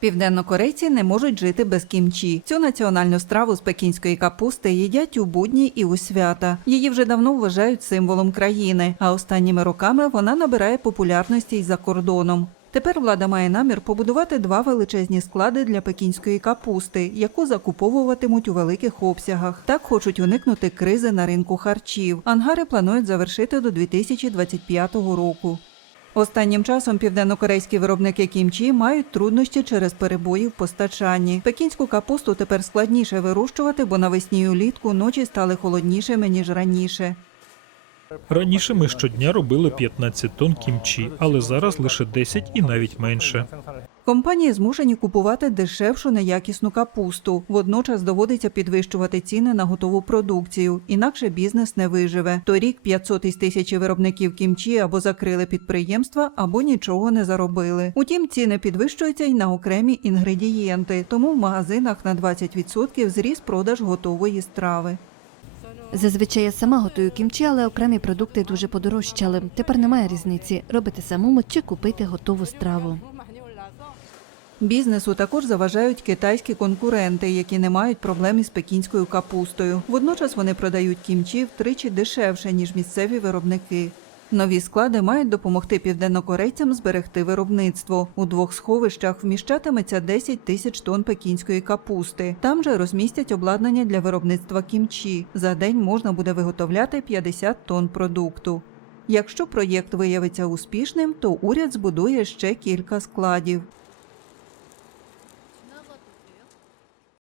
Південнокорейці не можуть жити без кімчі. Цю національну страву з пекінської капусти їдять у будні і у свята. Її вже давно вважають символом країни, а останніми роками вона набирає популярності й за кордоном. Тепер влада має намір побудувати два величезні склади для пекінської капусти, яку закуповуватимуть у великих обсягах. Так хочуть уникнути кризи на ринку харчів. Ангари планують завершити до 2025 року. Останнім часом південнокорейські виробники кімчі мають труднощі через перебої в постачанні. Пекінську капусту тепер складніше вирощувати, бо навесні й улітку ночі стали холоднішими ніж раніше. Раніше ми щодня робили 15 тонн кімчі, але зараз лише 10 і навіть менше. Компанії змушені купувати дешевшу неякісну капусту. Водночас доводиться підвищувати ціни на готову продукцію, інакше бізнес не виживе. Торік 500 із тисячі виробників кімчі або закрили підприємства, або нічого не заробили. Утім, ціни підвищуються й на окремі інгредієнти, тому в магазинах на 20% зріс продаж готової страви. Зазвичай я сама готую кімчі, але окремі продукти дуже подорожчали. Тепер немає різниці робити самому чи купити готову страву. Бізнесу також заважають китайські конкуренти, які не мають проблем із пекінською капустою. Водночас вони продають кімчі втричі дешевше, ніж місцеві виробники. Нові склади мають допомогти південнокорейцям зберегти виробництво. У двох сховищах вміщатиметься 10 тисяч тонн пекінської капусти. Там же розмістять обладнання для виробництва кімчі. За день можна буде виготовляти 50 тонн продукту. Якщо проєкт виявиться успішним, то уряд збудує ще кілька складів.